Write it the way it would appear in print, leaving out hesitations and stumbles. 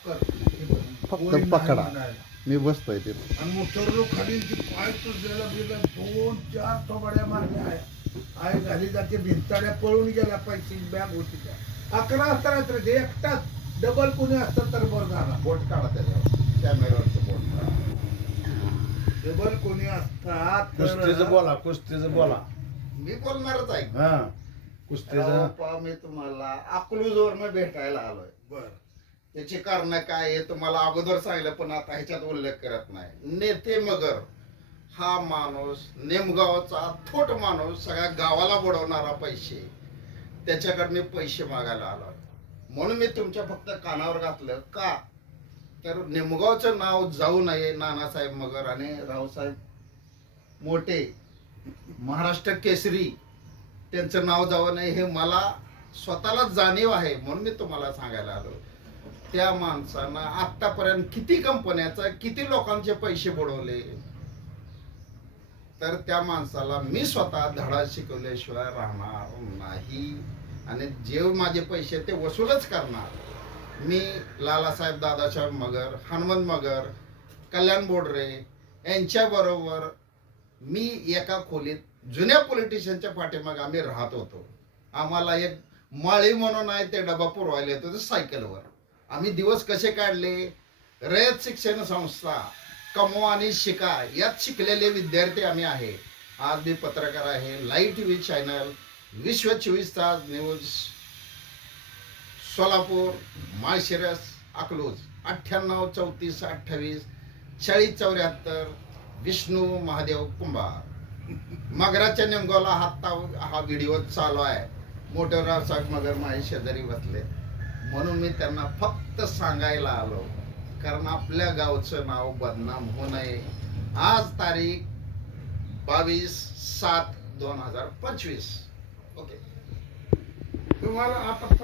फक्त पकडा. मी बसतोय ते आणि मोठ्यावर खाली पाय सुजलेला बिला 2-4 थोबाड्या मारल्या आहे घाली जाते भिंताड्या पळून गेला पैसे बॅग होती त्या 11 वाजता रात्री एकटाच डबल कोणी असतं तर बरं झाला बोट काढा त्याच्यावर कॅमेरावरचं बोट काढा. डबल कोणी असतात कुस्तीचं बोला कुस्तीचं बोला. मी बोलणारच आहे. हा कुस्तीचं पहा मी तुम्हाला अकलूजवरनं भेटायला आलोय. बर त्याची कारण काय हे तुम्हाला अगोदर सांगितलं पण आता ह्याच्यात उल्लेख करत नाही. नेते मगर हा माणूस नेमगावचा थोट माणूस सगळ्या गावाला बुडवणारा पैसे त्याच्याकडे मी पैसे मागायला आलो म्हणून मी तुमच्या फक्त कानावर घातलं का तर नेमगावचं नाव जाऊ नये. नानासाहेब मगर आणि रावसाहेब मोठे महाराष्ट्र केसरी त्यांचं नाव जाऊ नये हे मला स्वतःला जाणीव आहे म्हणून मी तुम्हाला सांगायला आलो. त्या माणसानं आतापर्यंत किती कंपन्याचा किती लोकांचे पैसे बुडवले तर त्या माणसाला मी स्वतः धडा शिकवल्याशिवाय राहणार नाही आणि जे माझे पैसे ते वसूलच करणार. मी लालासाहेब दादासाहेब मगर हनुमंत मगर कल्याण बोडरे यांच्याबरोबर मी एका खोलीत जुन्या पॉलिटिशियनच्या पाठीमागे आम्ही राहत होतो. आम्हाला एक माळी म्हणून आहे ते डबा पुरवायला येतो सायकलवर. आम्ही दिवस कसे काढले. रयत शिक्षण संस्था कमवा आणि शिका यात शिकलेले विद्यार्थी आम्ही आहे. आज मी पत्रकार आहे. लाईव्ह टीव्ही चॅनल विश्व 24 तास न्यूज सोलापूर माळशिरस अकलूज 98 34 28 40 74 विष्णू महादेव कुंभार. मगराच्या नेमगावला हा व्हिडिओ चालू आहे. मोठे रावसाहेब मगर माझ्या शेजारी बसले म्हणून मी त्यांना फक्त सांगायला आलो कारण आपल्या गावचं नाव बदनाम होऊ नये. आज तारीख 22/7/2025. ओके तुम्हाला आता